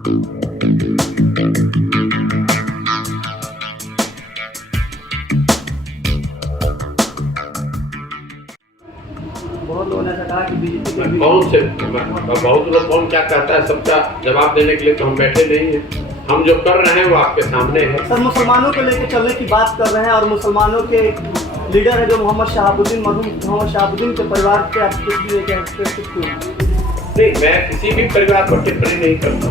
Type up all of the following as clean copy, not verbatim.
बहुत लोगों ने ऐसा कहा कि बीजेपी के बहुत लोग कौन क्या कहता है सबका जवाब देने के लिए तो हम बैठे नहीं हैं। हम जो कर रहे हैं वो आपके सामने है। सर, मुसलमानों को लेकर चलने की बात कर रहे हैं और मुसलमानों के लीडर है जो मोहम्मद शहाबुद्दीन, मरहूम मोहम्मद शहाबुद्दीन के परिवार पे आप कुछ भी लेकर नहीं, मैं किसी भी परिवार पर टिप्पणी नहीं करता।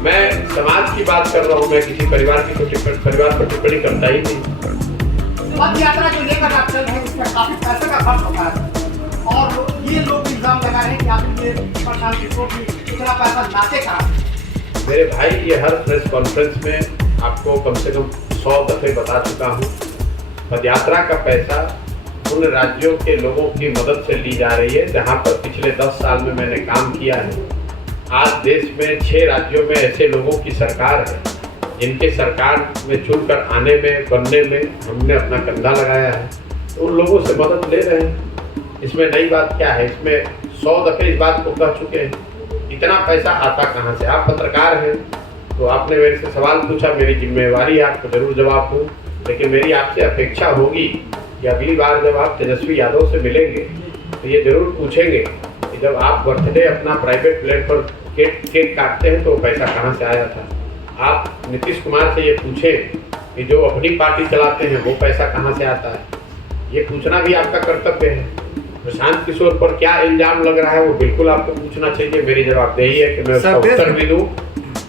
मैं समाज की बात कर रहा हूँ, मैं किसी परिवार की परिवार पर टिप्पणी करता ही नहीं। पद यात्रा जो लेकर आप चल रहे हैं उसमें काफी पैसे का खर्च होता है और ये लोग इल्जाम लगा रहे हैं कि आप ये प्रशांत किशोर भी इतना पैसा लाते कहाँ। मेरे भाई, ये हर प्रेस कॉन्फ्रेंस में आपको कम से कम 100 दफे बता चुका हूँ। पदयात्रा का पैसा उन राज्यों के लोगों की मदद से ली जा रही है जहाँ पर पिछले 10 साल में मैंने काम किया है। आज देश में 6 राज्यों में ऐसे लोगों की सरकार है जिनके सरकार में चुनकर आने में, बनने में हमने अपना कंधा लगाया है, तो उन लोगों से मदद ले रहे हैं। इसमें नई बात क्या है? इसमें 100 दफे इस बात को कह चुके हैं। इतना पैसा आता कहाँ से? आप पत्रकार हैं तो आपने मेरे से सवाल पूछा, मेरी जिम्मेवारी है आपको जरूर जवाब दूँ, लेकिन मेरी आपसे अपेक्षा होगी कि अगली बार जब आप तेजस्वी यादव से मिलेंगे तो ये जरूर पूछेंगे कि जब आप बर्थडे अपना प्राइवेट प्लेन पर केक काटते हैं तो पैसा कहाँ से आया था। आप नीतीश कुमार से ये पूछें कि जो अपनी पार्टी चलाते हैं वो पैसा कहाँ से आता है। ये पूछना भी आपका कर्तव्य है। प्रशांत किशोर पर क्या इल्जाम लग रहा है वो बिल्कुल आपको पूछना चाहिए। मेरी जवाबदेही है कि मैं उसका उत्तर भी दूँ,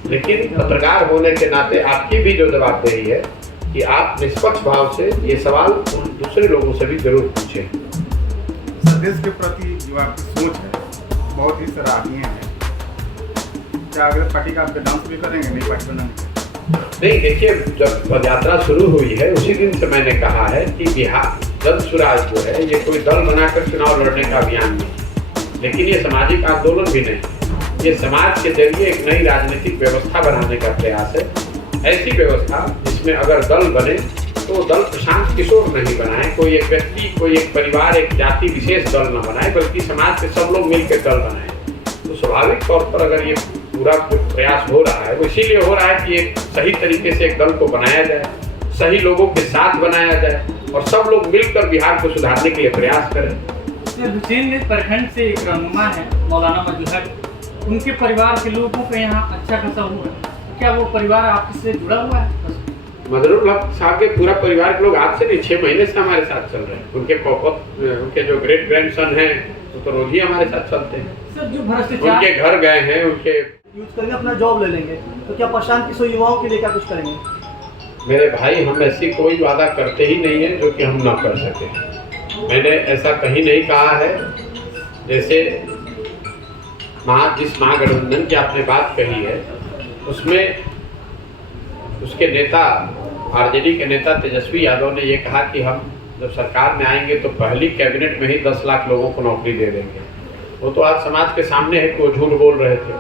लेकिन पत्रकार होने के नाते आपकी भी जो जवाबदेही है कि आप निष्पक्ष भाव से ये सवाल उन दूसरे लोगों से भी जरूर पूछें। देश के प्रति जो आपकी सोच है बहुत ही सराहनीय है। क्या अगर पार्टी का आप डांस भी करेंगे नई पार्टी बनाने? नहीं, देखिए, जब पदयात्रा शुरू हुई है उसी दिन से मैंने कहा है कि बिहार जन सुराज जो है ये कोई दल बनाकर चुनाव लड़ने का अभियान नहीं, लेकिन ये सामाजिक आंदोलन भी नहीं। ये समाज के जरिए एक नई राजनीतिक व्यवस्था बनाने का प्रयास है। ऐसी व्यवस्था जिसमें अगर दल बने तो दल प्रशांत किशोर नहीं बनाए, कोई एक व्यक्ति, कोई एक परिवार, एक जाति विशेष दल न बनाए, बल्कि समाज के सब लोग मिलकर दल बनाए। तो स्वाभाविक तौर पर अगर ये पूरा प्रयास हो रहा है वो इसीलिए हो रहा है कि एक सही तरीके से एक दल को बनाया जाए, सही लोगों के साथ बनाया जाए और सब लोग मिलकर बिहार को सुधारने के लिए प्रयास करें। हुसैनगंज प्रखंड से एक रहनुमा है मौलाना मजहर, उनके परिवार के लोगों का यहाँ अच्छा खासा हुआ है। क्या वो परिवार आपसे जुड़ा हुआ है? मजहरुल हक साहब के पूरा परिवार के लोग आज से नहीं 6 महीने से हमारे साथ चल रहे हैं। उनके जो ग्रेट ग्रैंडसन हैं वो तो रोज ही हमारे साथ चलते हैं। सर, जो भ्रष्टाचार, उनके घर गए हैं, उनके यूज करेंगे, अपना जॉब ले लेंगे, तो क्या प्रशांत किशोर युवाओं के लिए क्या कुछ करेंगे? मेरे भाई, हम ऐसी कोई वादा करते ही नहीं है जो कि हम ना कर सकें। मैंने ऐसा कहीं नहीं कहा है। जैसे जिस महागठबंधन की आपने बात कही है उसमें उसके नेता, आरजेडी के नेता तेजस्वी यादव ने ये कहा कि हम जब सरकार में आएंगे तो पहली कैबिनेट में ही 10 लाख लोगों को नौकरी दे देंगे। वो तो आज समाज के सामने है कि वो झूठ बोल रहे थे।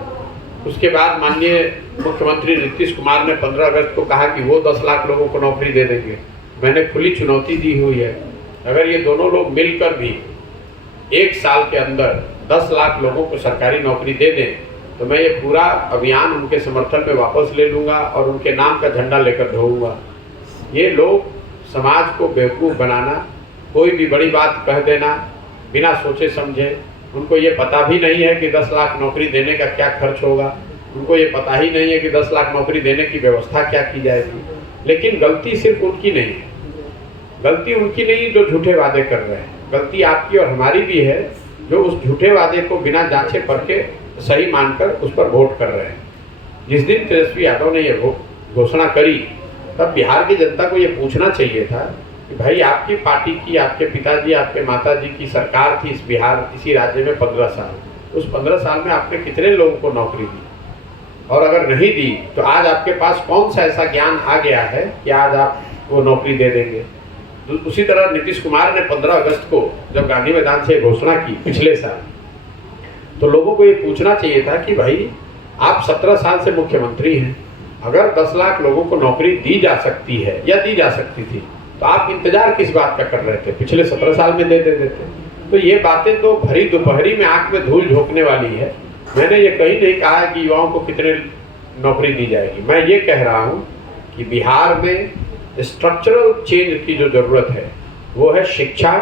उसके बाद माननीय मुख्यमंत्री नीतीश कुमार ने 15 अगस्त को कहा कि वो 10 लाख लोगों को नौकरी दे देंगे। मैंने खुली चुनौती दी हुई है, अगर ये दोनों लोग मिलकर भी 1 साल के अंदर 10 लाख लोगों को सरकारी नौकरी दे दें तो मैं ये पूरा अभियान उनके समर्थन में वापस ले लूँगा और उनके नाम का झंडा लेकर ढोऊँगा। ये लोग समाज को बेवकूफ़ बनाना, कोई भी बड़ी बात कह देना बिना सोचे समझे, उनको ये पता भी नहीं है कि 10 लाख नौकरी देने का क्या खर्च होगा, उनको ये पता ही नहीं है कि 10 लाख नौकरी देने की व्यवस्था क्या की जाएगी। लेकिन गलती सिर्फ उनकी नहीं है, गलती उनकी नहीं जो झूठे वादे कर रहे हैं, गलती आपकी और हमारी भी है जो उस झूठे वादे को बिना जांचे परखे सही मानकर उस पर वोट कर रहे हैं। जिस दिन तेजस्वी यादव ने ये घोषणा करी तब बिहार की जनता को ये पूछना चाहिए था कि भाई, आपकी पार्टी की, आपके पिताजी, आपके माताजी की सरकार थी इसी राज्य में 15 साल। उस 15 साल में आपने कितने लोगों को नौकरी दी? और अगर नहीं दी तो आज आपके पास कौन सा ऐसा ज्ञान आ गया है कि आज आप वो नौकरी दे देंगे? उसी तरह नीतीश कुमार ने 15 अगस्त को जब गांधी मैदान से घोषणा की पिछले साल, तो लोगों को ये पूछना चाहिए था कि भाई, आप 17 साल से मुख्यमंत्री हैं, अगर 10 लाख लोगों को नौकरी दी जा सकती है या दी जा सकती थी तो आप इंतजार किस बात का कर रहे थे? पिछले 17 साल में दे देते। तो ये बातें तो भरी दोपहरी में आंख में धूल झोंकने वाली है। मैंने ये कहीं नहीं कहा कि युवाओं को कितने नौकरी दी जाएगी। मैं ये कह रहा हूँ कि बिहार में स्ट्रक्चरल चेंज की जो ज़रूरत है वो है शिक्षा।